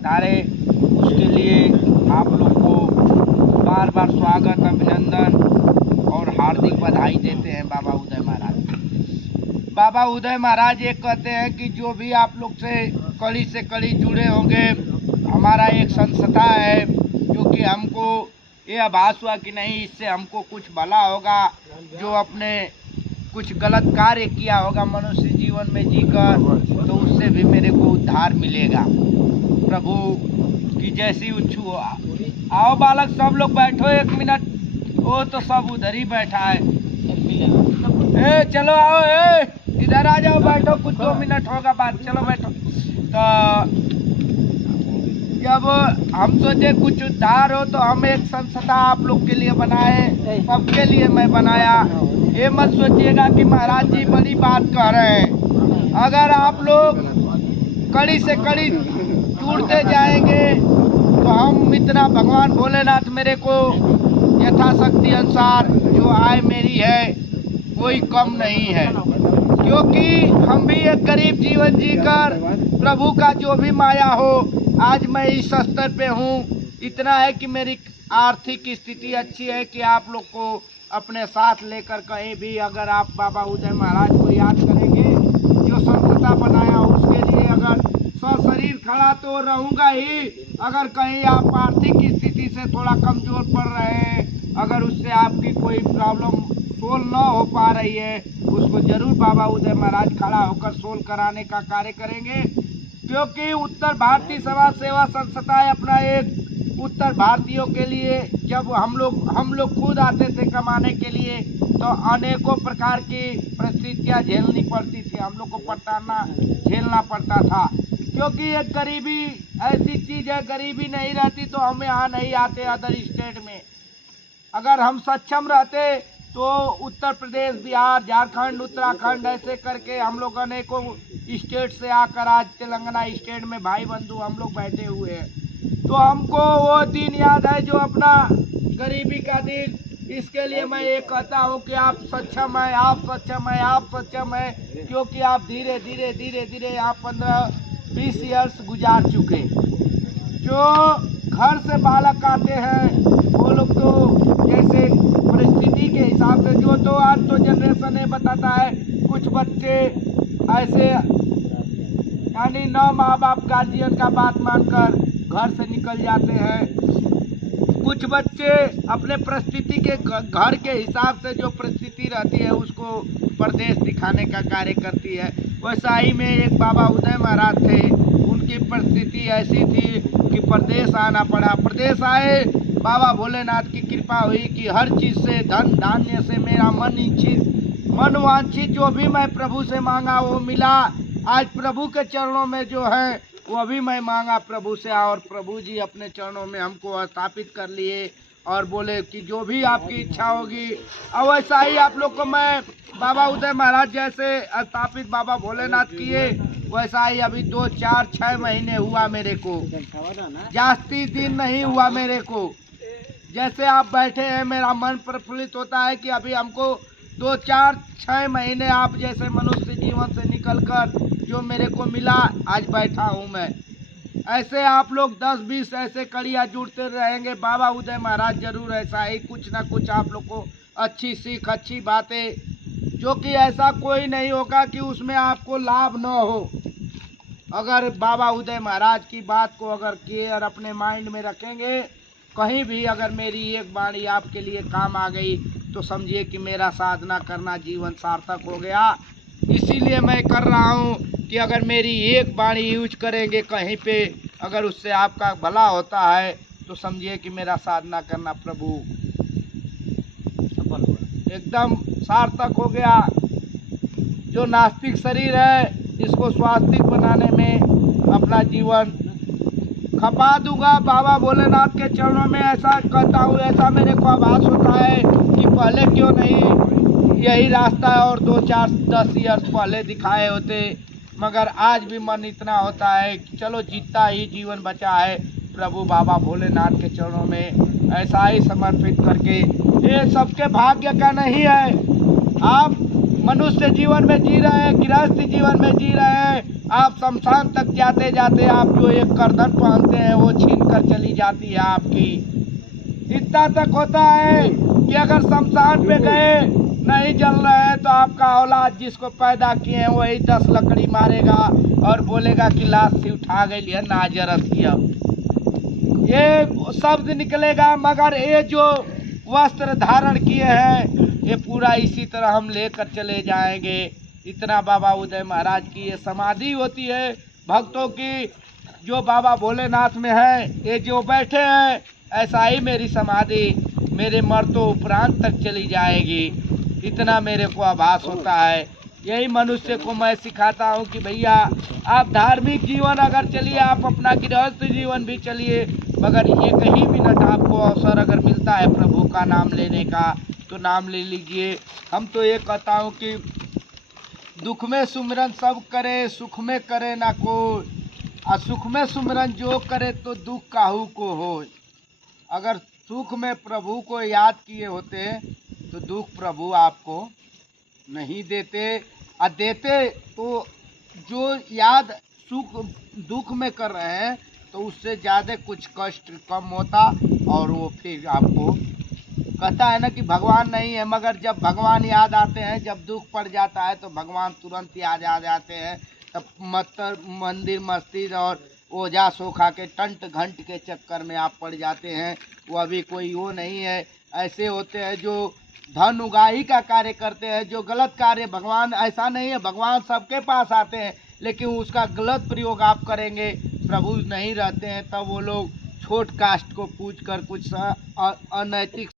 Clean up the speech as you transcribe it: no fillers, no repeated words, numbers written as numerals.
तारे, उसके लिए आप लोग को बार बार स्वागत, अभिनंदन और हार्दिक बधाई देते हैं बाबा उदय महाराज। बाबा उदय महाराज ये कहते हैं कि जो भी आप लोग से कड़ी जुड़े होंगे, हमारा एक संस्था है जो कि हमको ये आभास हुआ कि नहीं इससे हमको कुछ भला होगा, जो अपने कुछ गलत कार्य किया होगा मनुष्य जीवन में जीकर, तो उससे भी मेरे को उद्धार मिलेगा। प्रभु की जैसी इच्छा हो। आओ बालक सब लोग बैठो 1 मिनट, वो तो सब उधर ही बैठा है। चलो आओ, इधर आ जाओ, बैठो, कुछ 2 मिनट होगा बात, चलो बैठो। तो जब हम सोचे कुछ उद्धार हो तो हम एक संस्था आप लोग के लिए बनाए, सबके लिए मैं बनाया। ये मत सोचिएगा कि महाराज जी बड़ी बात कह रहे हैं। अगर आप लोग कड़ी से कड़ी जुड़ते जाएंगे तो हम इतना, भगवान भोलेनाथ मेरे को यथाशक्ति अनुसार जो आय मेरी है कोई कम नहीं है, क्योंकि हम भी एक गरीब जीवन जीकर प्रभु का जो भी माया हो, आज मैं इस स्तर पे हूँ। इतना है कि मेरी आर्थिक स्थिति अच्छी है कि आप लोग को अपने साथ लेकर कहीं भी, अगर आप बाबा उदय महाराज को याद करेंगे जो संस्था बनाया उसके लिए, अगर सशरीर खड़ा तो रहूँगा ही। अगर कहीं आप आर्थिक स्थिति से थोड़ा कमज़ोर पड़ रहे हैं, अगर उससे आपकी कोई प्रॉब्लम सोल्व न हो पा रही है, उसको जरूर बाबा उदय महाराज खड़ा होकर सोल्व कराने का कार्य करेंगे। क्योंकि उत्तर भारतीय समाज सेवा संस्था है अपना एक उत्तर भारतीयों के लिए। जब हम लोग खुद आते थे कमाने के लिए तो अनेकों प्रकार की परिस्थितियाँ झेलनी पड़ती थी, हम लोग को परेशाना झेलना पड़ता था। क्योंकि एक गरीबी ऐसी चीज़ है, गरीबी नहीं रहती तो हम यहाँ नहीं आते अदर स्टेट में। अगर हम सक्षम रहते तो उत्तर प्रदेश, बिहार, झारखंड, उत्तराखंड ऐसे करके हम लोग अनेकों स्टेट से आकर आज तेलंगाना स्टेट में भाई बंधु हम लोग बैठे हुए हैं। तो हमको वो दिन याद है जो अपना गरीबी का दिन। इसके लिए मैं ये कहता हूँ कि आप सक्षम हैं, आप सक्षम हैं, आप सक्षम हैं, क्योंकि आप धीरे धीरे यहाँ 15-20 ईयर्स गुजार चुके। जो घर से बालक आते हैं वो लोग तो जैसे परिस्थिति के हिसाब से, जो तो आज तो जनरेशन ये बताता है, कुछ बच्चे ऐसे यानी न माँ बाप गार्जियन का बात मानकर घर से निकल जाते हैं। कुछ बच्चे अपने परिस्थिति के घर के हिसाब से जो परिस्थिति रहती है उसको परदेश दिखाने का कार्य करती है। वैसा ही में एक बाबा उदय महाराज थे, उनकी परिस्थिति ऐसी थी कि परदेश आना पड़ा। परदेश आए, बाबा भोलेनाथ की कृपा हुई कि हर चीज़ से, धन धान्य से मेरा मन वांछित जो भी मैं प्रभु से मांगा वो मिला। आज प्रभु के चरणों में जो है वो भी मैं मांगा प्रभु से, और प्रभु जी अपने चरणों में हमको स्थापित कर लिए और बोले कि जो भी आपकी इच्छा होगी। और वैसा ही आप लोग को मैं बाबा उदय महाराज जैसे स्थापित बाबा भोलेनाथ किए, वैसा ही अभी 2, 4, 6 महीने हुआ मेरे को, जास्ती दिन नहीं हुआ मेरे को। जैसे आप बैठे हैं मेरा मन प्रफुल्लित होता है कि अभी हमको 2, 4, 6 महीने आप जैसे मनुष्य जीवन से निकलकर जो मेरे को मिला, आज बैठा हूँ मैं। ऐसे आप लोग 10-20 ऐसे कड़ियाँ जुड़ते रहेंगे, बाबा उदय महाराज जरूर ऐसा ही कुछ ना कुछ आप लोग को अच्छी सीख, अच्छी बातें, जो कि ऐसा कोई नहीं होगा कि उसमें आपको लाभ न हो। अगर बाबा उदय महाराज की बात को अगर केयर अपने माइंड में रखेंगे, कहीं भी अगर मेरी एक वाणी आपके लिए काम आ गई तो समझिए कि मेरा साधना करना जीवन सार्थक हो गया। इसीलिए मैं कर रहा हूँ कि अगर मेरी एक वाणी यूज करेंगे कहीं पे, अगर उससे आपका भला होता है तो समझिए कि मेरा साधना करना प्रभु एकदम सार्थक हो गया। जो नास्तिक शरीर है इसको स्वास्तिक बनाने में अपना जीवन खपा दूंगा बाबा भोलेनाथ के चरणों में। ऐसा कहता हूँ, ऐसा मेरे को आभास होता है कि पहले क्यों नहीं यही रास्ता और 2, 4, 10 ईयर्स पहले दिखाए होते। मगर आज भी मन इतना होता है कि चलो जितना ही जीवन बचा है प्रभु बाबा भोलेनाथ के चरणों में ऐसा ही समर्पित करके, ये सबके भाग्य का नहीं है। आप मनुष्य जीवन में जी रहे हैं, गृहस्थ जीवन में जी रहे हैं, आप शमशान तक जाते जाते आप जो एक करदन पहनते हैं वो छीन कर चली जाती है आपकी। इतना तक होता है कि अगर शमशान पे गए नहीं जल रहे हैं तो आपका औलाद जिसको पैदा किए हैं वही 10 लकड़ी मारेगा और बोलेगा कि लाश से उठा गई है नाजरत ही। अब ये शब्द निकलेगा, मगर ये जो वस्त्र धारण किए हैं ये पूरा इसी तरह हम लेकर चले जाएंगे। इतना बाबा उदय महाराज की ये समाधि होती है भक्तों की, जो बाबा भोलेनाथ में है। ये जो बैठे हैं ऐसा ही मेरी समाधि मेरे मरतो उपरांत तक चली जाएगी, इतना मेरे को आभास होता है। यही मनुष्य को मैं सिखाता हूँ कि भैया आप धार्मिक जीवन अगर चलिए, आप अपना गृहस्थ जीवन भी चलिए, मगर एक ही मिनट आपको अवसर अगर मिलता है प्रभु का नाम लेने का तो नाम ले लीजिए। हम तो ये कहता हूँ कि दुख में सुमिरन सब करे, सुख में करे ना कोई, और सुख में सुमिरन जो करे तो दुख काहू को हो। अगर सुख में प्रभु को याद किए होते तो दुख प्रभु आपको नहीं देते, और देते तो जो याद सुख दुख में कर रहे हैं तो उससे ज़्यादा कुछ कष्ट कम होता, और वो फिर आपको कहता है ना कि भगवान नहीं है, मगर जब भगवान याद आते हैं, जब दुख पड़ जाता है तो भगवान तुरंत याद आ जाते हैं। तब मंदिर मस्जिद और ओझा सोखा के टंट घंट के चक्कर में आप पड़ जाते हैं। वो अभी कोई वो नहीं है। ऐसे होते हैं जो धन उगाही का कार्य करते हैं, जो गलत कार्य, भगवान ऐसा नहीं है, भगवान सबके पास आते हैं, लेकिन उसका गलत प्रयोग आप करेंगे, प्रभु नहीं रहते हैं, तब वो लोग छोट कास्ट को पूछ कर कुछ अनैतिक